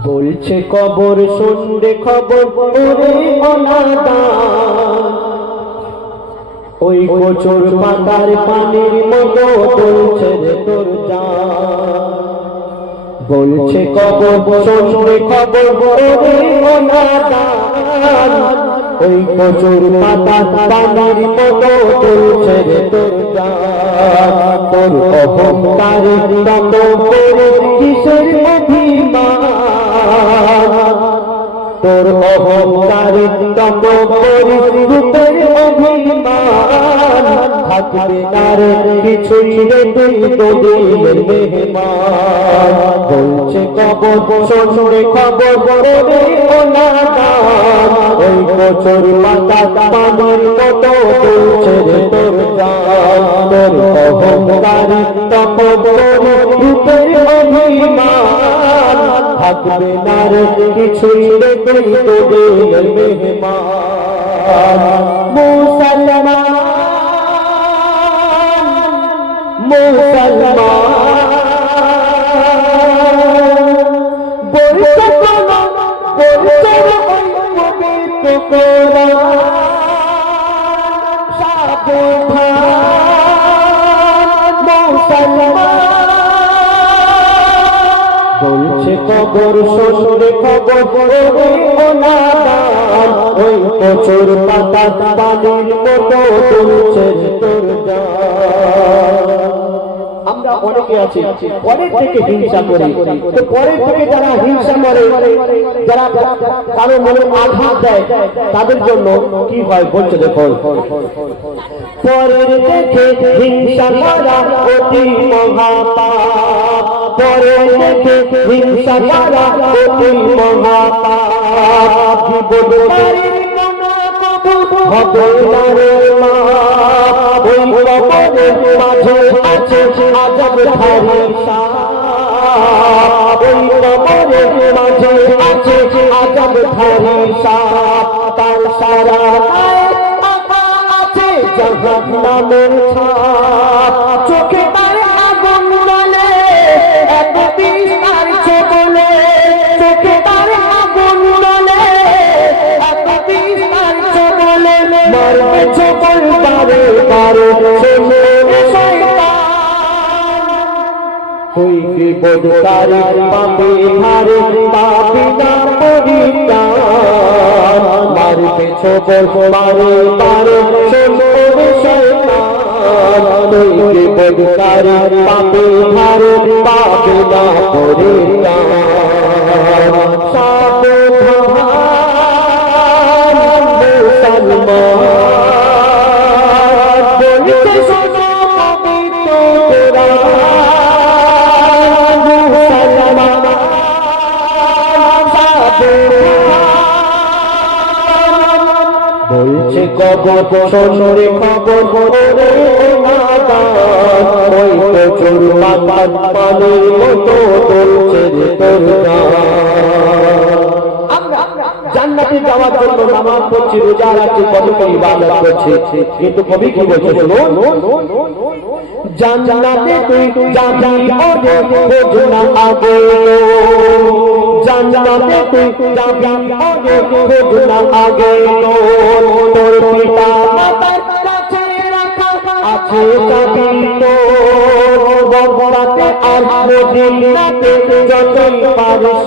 বলছে কবর, শুনবে খবর ওই কোচর পাতার পানির মতো বলছে তোর বলছে কবর, শুনবে খবর ওই কোচর পাতার পানির মতো বলছে তোর তোর অহংকার কিসের থাকবে কিছুই রে তুই তোদের মেহমান। বলছে কবর, শোনে খবর অনাদান ওই বছর মাতা পানির মতো বলছে রে তোর গান। তোর অহংকার তপ করে রূপের অভিমান। থাকবে না রে কিছুই রে তুই তোদের মেহমান। মুসলমান বলছে কবর শ্বশুরে খবর ওই প্রচুর পাতা পানির মতো তুলছে তোর গান আমরা অনেকে আছি পরের থেকে হিংসা করি। তো পরের থেকে যারা হিংসা করে যারা কারও মনে আঘাত দেয় তাদের জন্য কি হয় বলছে দেখো পরের দেখে হিংসা করা অতি মহাপাপ। পরের দেখে হিংসা করা অতি মহাপাপ। জীবন হবে না রে মা মাঝে আছে আজব ধারে সাপ। তার সারা গায়ে আঁকা আছে ছাপ। চোখে তার আগুন জ্বলে এত বিস্তার চোখলে চোখে তার আগুন জ্বলে এত বিস্তার চোখলে মারবে চোখল পারে পারে শোনে তারি পাপে ধারে পাপি না পরিত্রাণ মারবে ছোবল মারে পারে হইবে বোধকারী পাপে ধারে পাপি না পরিত্রাণ বলছে কবর সোনরে খবর করে মাদান তো প্রচুর পাতার পানির মতো চলছে তোর আমরা জান্নাতে যাওয়ার জন্য নামাজ পড়ছি, রোজা রাখছি, কত ইবাদত করছি। কিন্তু কবি কি বলছে শুনো জান্নাতে তুই যাবি ওরে বোঝনা আগে। জান্নাতে তুই যাবি ওরে বোঝনা আগে। তোর পিতা মাতার কাছে রাখা আছে চাবি তোর আর মদিনাতে পারিস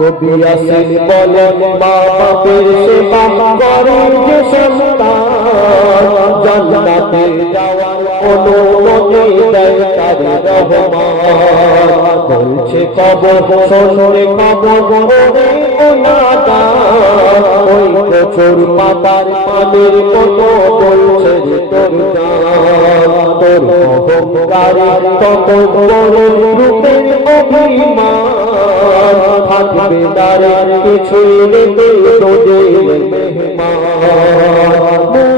কবি আসিল বলে মা বাপের সেবা করে যে সন্তান। জান্নাতে যাওয়ার অনুমতি দেয় তার রহমান। বলছে, কবর শোনে, কবর ওনাদান ওই কচুর পাতার পানির মতো বলছে তোর গান তোর অহংকারে কত বড় রূপের অভিমান। থাকবে দারে কিছুই নেই তোদের মেহমান।